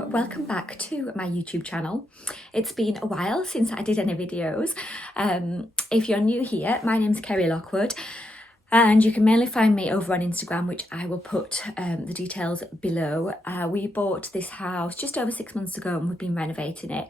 So welcome back to my YouTube channel. It's been a while since I did any videos. If you're new here, my name's Kerry Lockwood and you can mainly find me over on Instagram, which I will put the details below. We bought this house just over 6 months ago and we've been renovating it.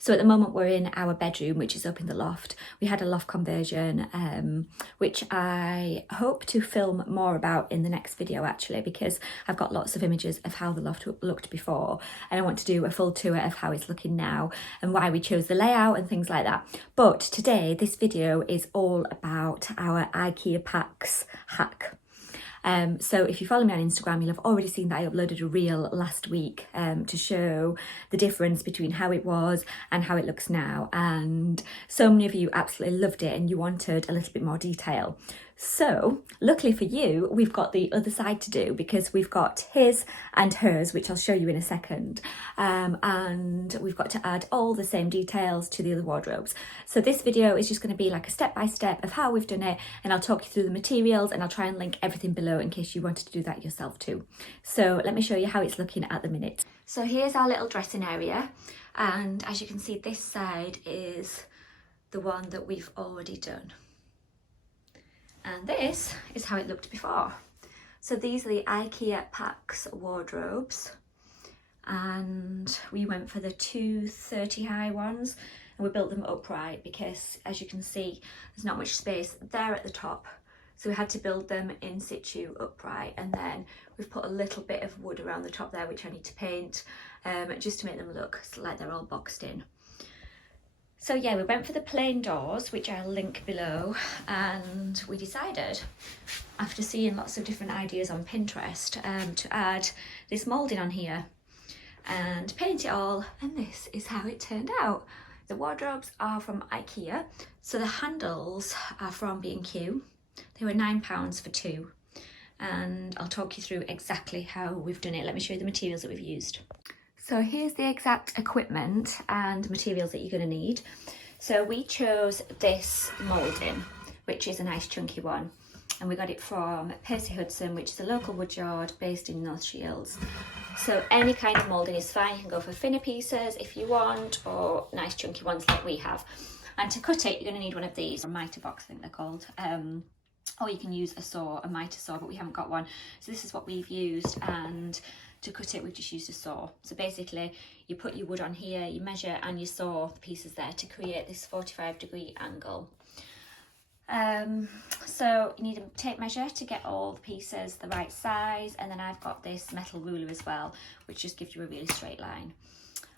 So at the moment we're in our bedroom, which is up in the loft. We had a loft conversion, which I hope to film more about in the next video actually, because I've got lots of images of how the loft looked before and I want to do a full tour of how it's looking now and why we chose the layout and things like that. But today this video is all about our Ikea Pax hack. So if you follow me on Instagram, you'll have already seen that I uploaded a reel last week to show the difference between how it was and how it looks now. And so many of you absolutely loved it and you wanted a little bit more detail. So luckily for you, we've got the other side to do because we've got his and hers, which I'll show you in a second. And we've got to add all the same details to the other wardrobes. So this video is just going to be like a step-by-step of how we've done it, and I'll talk you through the materials and I'll try and link everything below in case you wanted to do that yourself too. So let me show you how it's looking at the minute. So here's our little dressing area, and as you can see, this side is the one that we've already done. And this is how it looked before. So these are the Ikea Pax wardrobes, and we went for the 230 high ones and we built them upright because, as you can see, there's not much space there at the top, so we had to build them in situ upright, and then we've put a little bit of wood around the top there which I need to paint just to make them look like they're all boxed in. So yeah, we went for the plain doors, which I'll link below, and we decided, after seeing lots of different ideas on Pinterest, to add this moulding on here and paint it all, and this is how it turned out. The wardrobes are from Ikea, so the handles are from B&Q. They were £9 for two, and I'll talk you through exactly how we've done it. Let me show you the materials that we've used. So here's the exact equipment and materials that you're going to need. So we chose this moulding, which is a nice chunky one, and we got it from Percy Hudson, which is a local woodyard based in North Shields. So any kind of moulding is fine. You can go for thinner pieces if you want, or nice chunky ones like we have. And to cut it, you're going to need one of these, a mitre box I think they're called, or you can use a saw, a mitre saw, but we haven't got one. So this is what we've used, and to cut it we've just used a saw. So basically you put your wood on here, you measure and you saw the pieces there to create this 45-degree angle. So you need a tape measure to get all the pieces the right size, and then I've got this metal ruler as well, which just gives you a really straight line.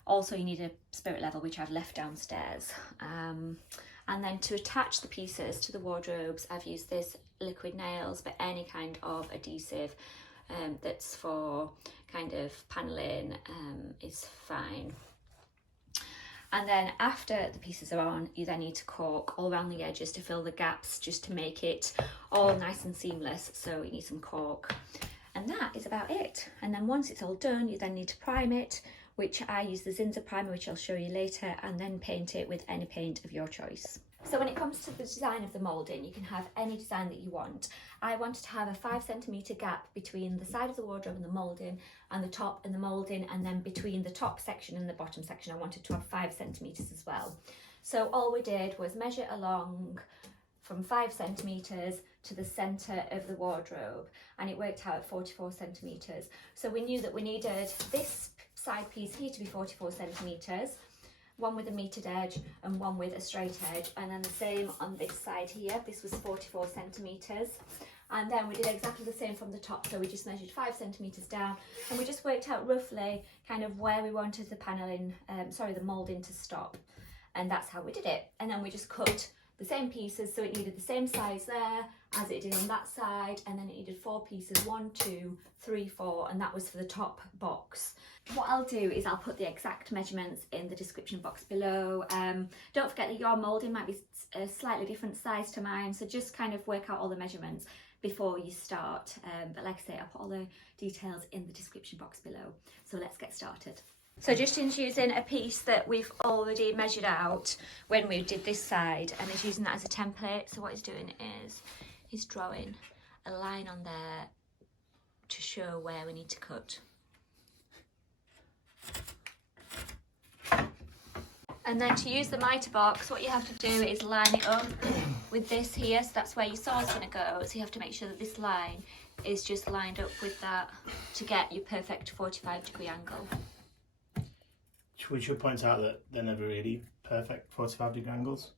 Also you need a spirit level, which I've left downstairs. And then to attach the pieces to the wardrobes, I've used this liquid nails, but any kind of adhesive that's for kind of panelling is fine. And then after the pieces are on, you then need to caulk all around the edges to fill the gaps, just to make it all nice and seamless. So you need some caulk, and that is about it. And then once it's all done, you then need to prime it, which I use the Zinza primer, which I'll show you later, and then paint it with any paint of your choice. So when it comes to the design of the moulding, you can have any design that you want. I wanted to have a 5cm gap between the side of the wardrobe and the moulding, and the top and the moulding, and then between the top section and the bottom section I wanted to have 5 centimetres as well. So all we did was measure along from 5 centimetres to the centre of the wardrobe, and it worked out at 44 centimetres. So we knew that we needed this side piece here to be 44 centimetres, one with a metered edge and one with a straight edge, and then the same on this side here. This was 44 centimetres, and then we did exactly the same from the top. So we just measured 5 centimetres down, and we just worked out roughly kind of where we wanted the panelling, the moulding to stop, and that's how we did it. And then we just cut the same pieces, so it needed the same size there as it did on that side, and then it needed 4 pieces, 1, 2, 3, 4, and that was for the top box. What I'll do is I'll put the exact measurements in the description box below. Don't forget that your moulding might be a slightly different size to mine, so just kind of work out all the measurements before you start. But like I say, I'll put all the details in the description box below. So let's get started. So just using a piece that we've already measured out when we did this side, and he's using that as a template. So what he's doing is he's drawing a line on there to show where we need to cut. And then to use the mitre box, what you have to do is line it up with this here. So that's where your saw is going to go. So you have to make sure that this line is just lined up with that to get your perfect 45-degree angle. We should point out that they're never really perfect 45-degree angles.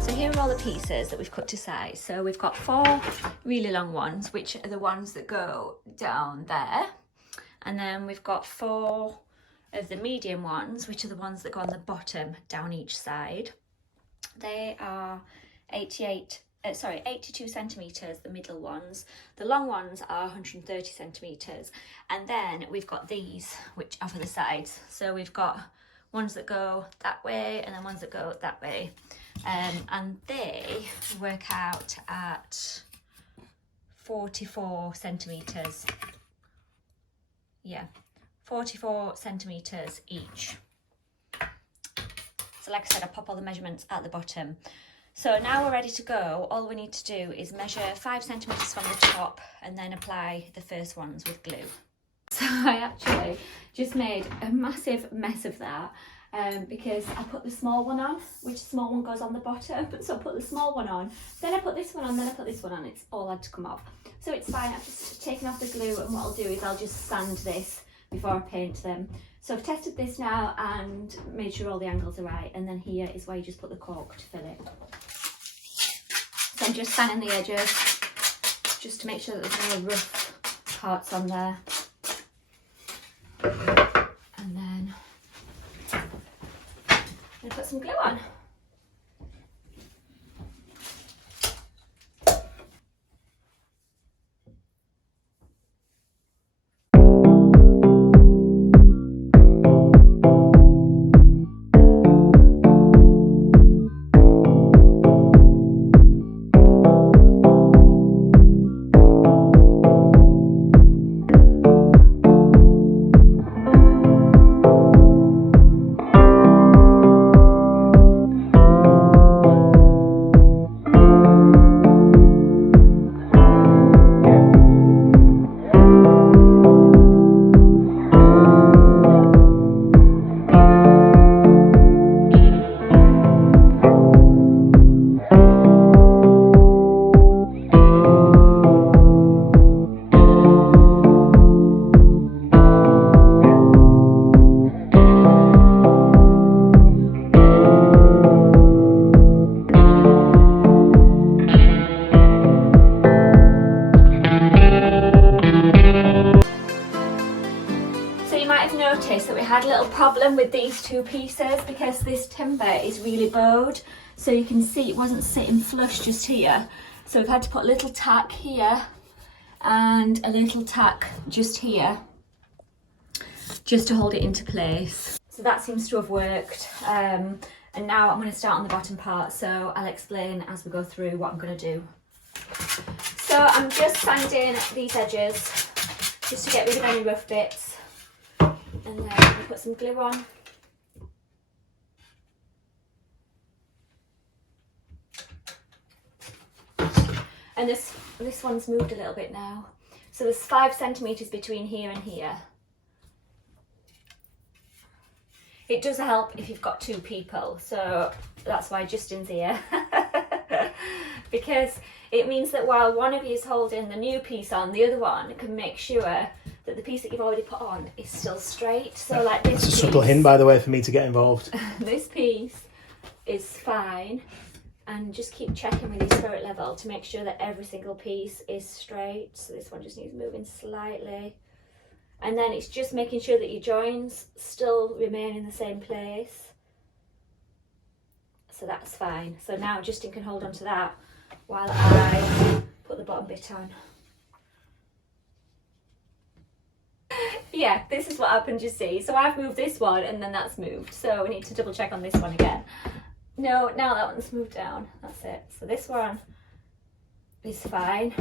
So here are all the pieces that we've cut to size. So we've got 4 really long ones, which are the ones that go down there. And then we've got 4 of the medium ones, which are the ones that go on the bottom down each side. They are 82 centimetres, the middle ones. The long ones are 130 centimetres. And then we've got these, which are for the sides. So we've got ones that go that way and then ones that go that way. And they work out at 44 centimetres. Yeah, 44 centimetres each. So like I said, I pop all the measurements at the bottom. So now we're ready to go. All we need to do is measure 5 centimetres from the top and then apply the first ones with glue. So I actually just made a massive mess of that because I put the small one on, which small one goes on the bottom. So I put the small one on, then I put this one on, then I put this one on. It's all had to come off. So it's fine, I've just taken off the glue, and what I'll do is I'll just sand this before I paint them. So I've tested this now and made sure all the angles are right, and then here is where you just put the cork to fill it. So I'm just sanding the edges just to make sure that there's no rough parts on there. And then I'm going to put some glue on. That we had a little problem with these 2 pieces because this timber is really bowed, so you can see it wasn't sitting flush just here, so we've had to put a little tack here and a little tack just here just to hold it into place. So that seems to have worked, and now I'm going to start on the bottom part, so I'll explain as we go through what I'm going to do. So I'm just sanding these edges just to get rid of any rough bits. And then we put some glue on. And this one's moved a little bit now. So there's 5 centimetres between here and here. It does help if you've got 2 people, so that's why Justin's here. Because it means that while one of you is holding the new piece on, the other one can make sure that the piece that you've already put on is still straight. So like this That's a subtle hint, by the way, for me to get involved. This piece is fine, and just keep checking with your spirit level to make sure that every single piece is straight. So this one just needs moving slightly. And then it's just making sure that your joins still remain in the same place. So that's fine. So now Justin can hold on to that while I put the bottom bit on. Yeah, this is what happened, you see. So I've moved this one and then that's moved. So we need to double check on this one again. No, now that one's moved down. That's it. So this one is fine.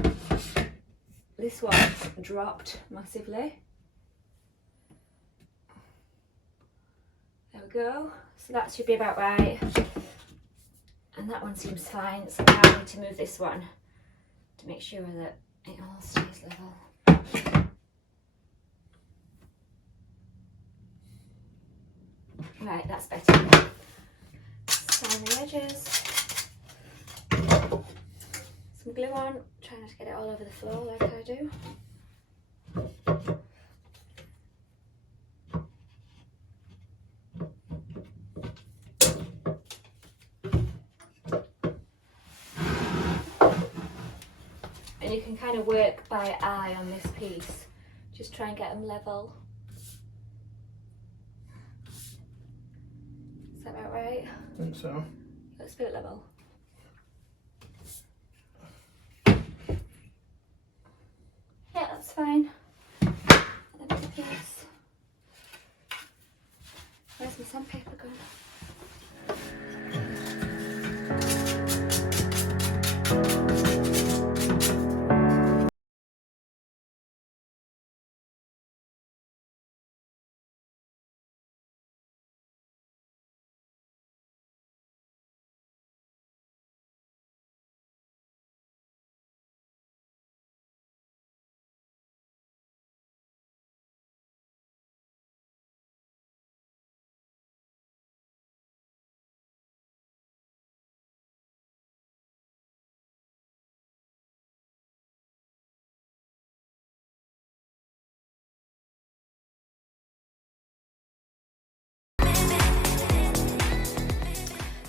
This one's dropped massively. There we go. So that should be about right. And that one seems fine. So now I need to move this one to make sure that it all stays level. Right, that's better. Sign the edges. Some glue on. Try not to get it all over the floor like I do. And you can kind of work by eye on this piece. Just try and get them level. Is that about right? I think so. Let's do it level. Yeah, that's fine. And then piece. Where's my sandpaper gone?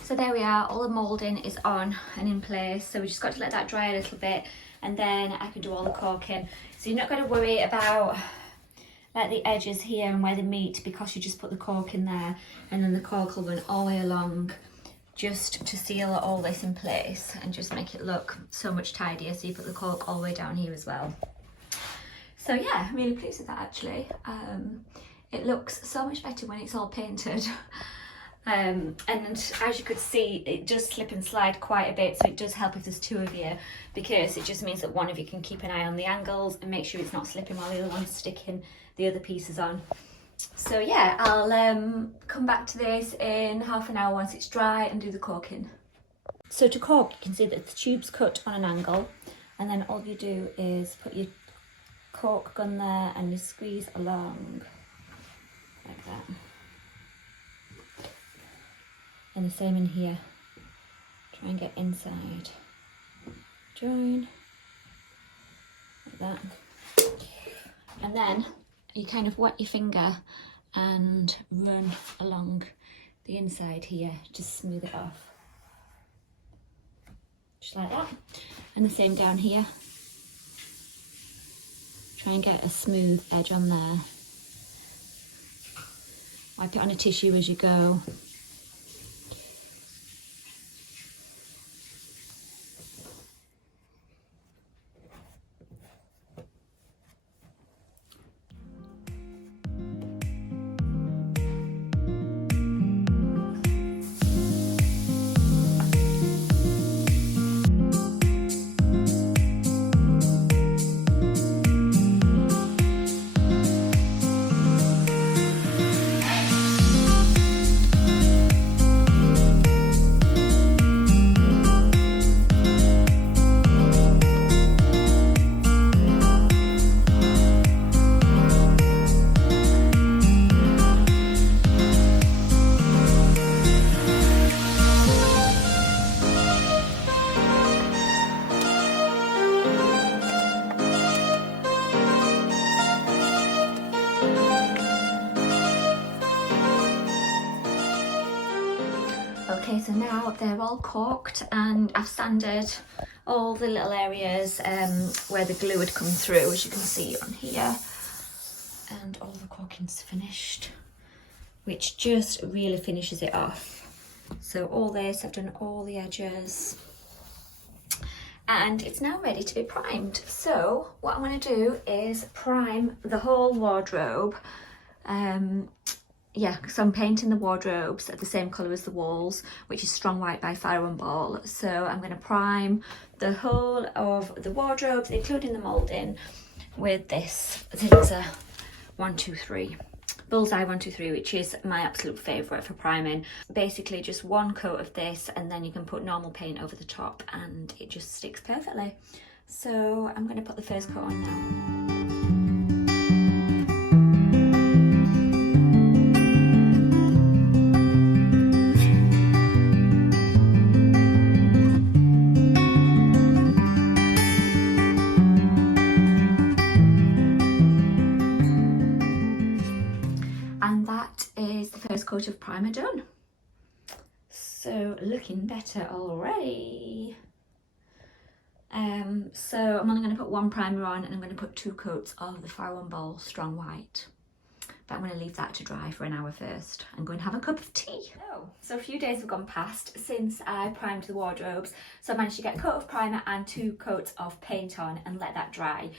So there we are, all the moulding is on and in place. So we just got to let that dry a little bit and then I can do all the caulking. So you're not going to worry about like the edges here and where they meet because you just put the caulk in there and then the caulk will run all the way along just to seal all this in place and just make it look so much tidier. So you put the caulk all the way down here as well. So yeah, I'm really pleased with that actually. It looks so much better when it's all painted. And as you could see, it does slip and slide quite a bit, so it does help if there's two of you, because it just means that one of you can keep an eye on the angles and make sure it's not slipping while the other one's sticking the other pieces on. So yeah, I'll come back to this in half an hour once it's dry and do the caulking. So to caulk, you can see that the tube's cut on an angle, and then all you do is put your caulk gun there and you squeeze along like that. And the same in here. Try and get inside. Join. Like that. And then you kind of wet your finger and run along the inside here. Just smooth it off. Just like that. And the same down here. Try and get a smooth edge on there. Wipe it on a tissue as you go. Okay, so now they're all caulked and I've sanded all the little areas where the glue had come through, as you can see on here. And all the caulking's finished, which just really finishes it off. So all this, I've done all the edges. And it's now ready to be primed. So what I'm going to do is prime the whole wardrobe. Yeah, so I'm painting the wardrobes at the same colour as the walls, which is Strong White by Fire and Ball. So I'm going to prime the whole of the wardrobes, including the moulding, with this Zinsser 123. Bullseye 123, which is my absolute favourite for priming. Basically just one coat of this and then you can put normal paint over the top and it just sticks perfectly. So I'm going to put the first coat on now. And that is the first coat of primer done. So looking better already. So I'm only going to put one primer on and I'm going to put 2 coats of the Fire and Ball Strong White. But I'm going to leave that to dry for an hour first and go and have a cup of tea. So a few days have gone past since I primed the wardrobes. So I managed to get a coat of primer and 2 coats of paint on and let that dry.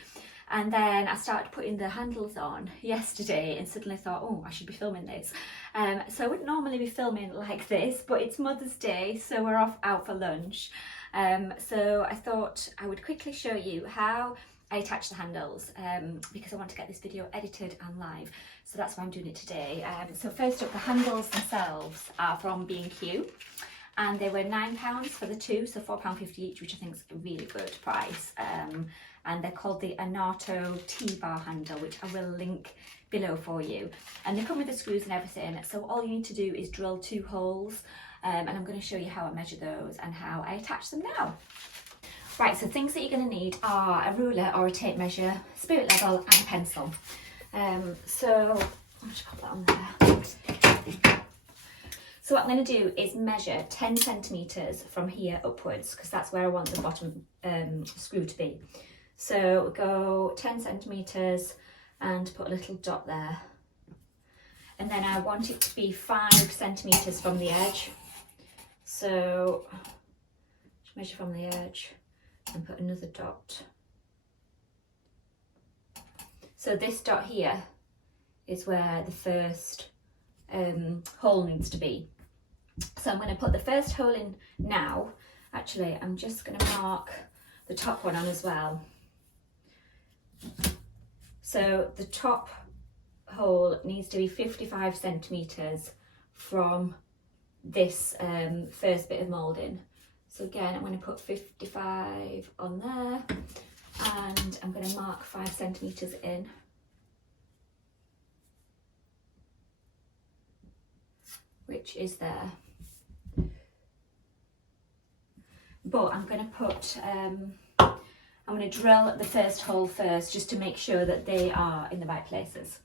And then I started putting the handles on yesterday and suddenly thought, oh, I should be filming this. So I wouldn't normally be filming like this, but it's Mother's Day, so we're off out for lunch. So I thought I would quickly show you how I attach the handles because I want to get this video edited and live. So that's why I'm doing it today. So first up, the handles themselves are from B&Q. And they were £9 for the 2, so £4.50 each, which I think is a really good price. And they're called the Anato T-bar handle, which I will link below for you. And they come with the screws and everything, so all you need to do is drill 2 holes, and I'm going to show you how I measure those and how I attach them now. Right, so things that you're going to need are a ruler or a tape measure, spirit level and a pencil. So I'll just pop that on there. So what I'm going to do is measure 10 centimetres from here upwards, because that's where I want the bottom screw to be. So go 10 centimetres and put a little dot there. And then I want it to be 5 centimetres from the edge. So just measure from the edge and put another dot. So this dot here is where the first hole needs to be. So I'm going to put the first hole in now. Actually, I'm just going to mark the top one on as well. So the top hole needs to be 55 centimetres from this first bit of moulding. So again, I'm going to put 55 on there and I'm going to mark 5 centimetres in. Which is there. But I'm going to put, I'm going to drill the first hole first just to make sure that they are in the right places.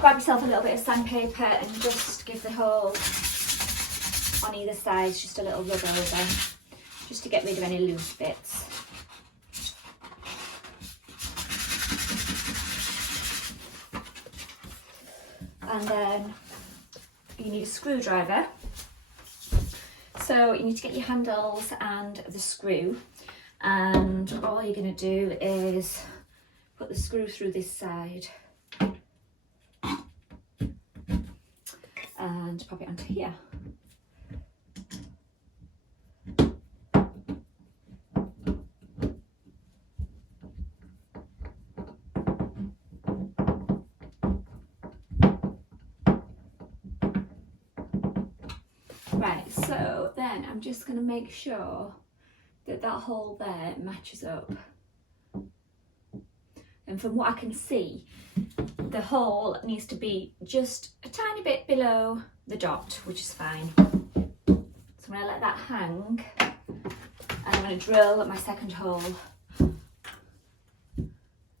Grab yourself a little bit of sandpaper and just give the hole on either side just a little rub over, just to get rid of any loose bits. And then you need a screwdriver. So you need to get your handles and the screw, and all you're going to do is put the screw through this side and pop it onto here. Right, so then again, I'm just going to make sure that that hole there matches up. And from what I can see, the hole needs to be just a tiny bit below the dot, which is fine. So I'm going to let that hang, and I'm going to drill my second hole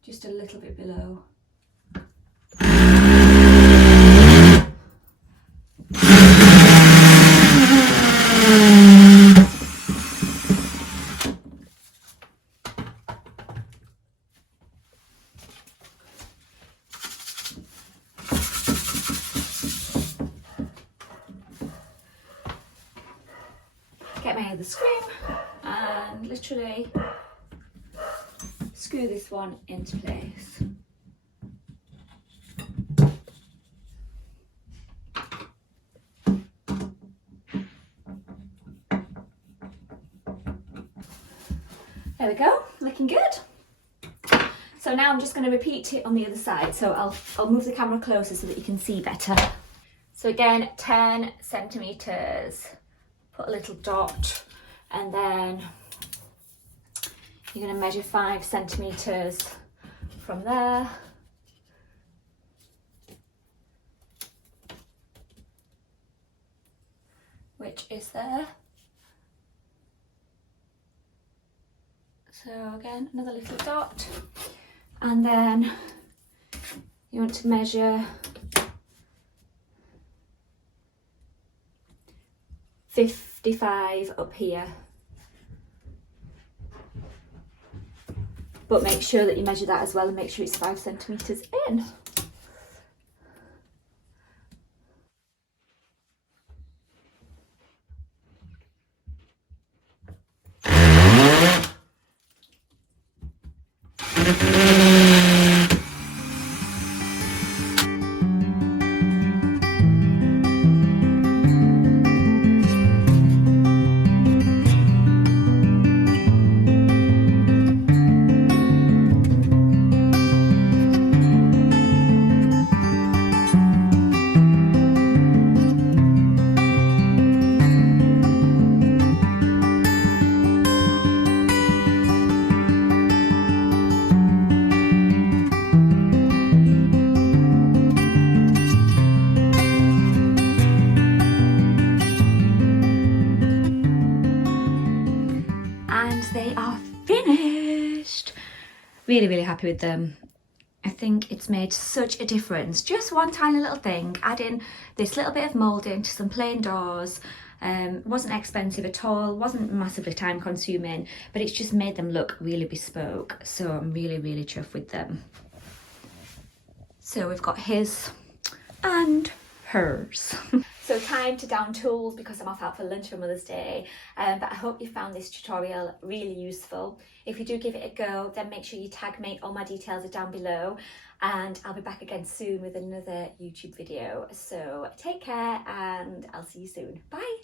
just a little bit below. Get my other screw and literally screw this one into place. There we go, looking good. So now I'm just going to repeat it on the other side. So I'll move the camera closer so that you can see better. So again, 10 centimeters. Put a little dot, and then you're going to measure 5 centimeters from there. Which is there. So again, another little dot, and then you want to measure 55 up here, but make sure that you measure that as well and make sure it's 5 centimeters in. They are finished. Really happy with them. I think it's made such a difference. Just one tiny little thing, adding this little bit of moulding to some plain doors. Wasn't expensive at all, wasn't massively time consuming, but it's just made them look really bespoke. So I'm really chuffed with them. So we've got his and hers. So time to down tools because I'm off out for lunch for Mother's Day, but I hope you found this tutorial really useful. If you do give it a go, then make sure you tag me. All my details are down below, and I'll be back again soon with another YouTube video. So take care and I'll see you soon. Bye.